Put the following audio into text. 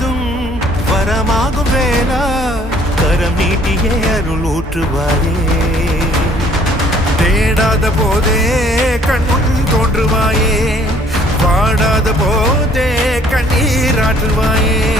முழுவதும் வரமாகும் வேளா. கரம் நீட்டியே அருள் ஊற்றுவாயே. தேடாத போதே கண்முன் தோன்றுவாயே. பாடாத போதே கண்ணீராற்றுவாயே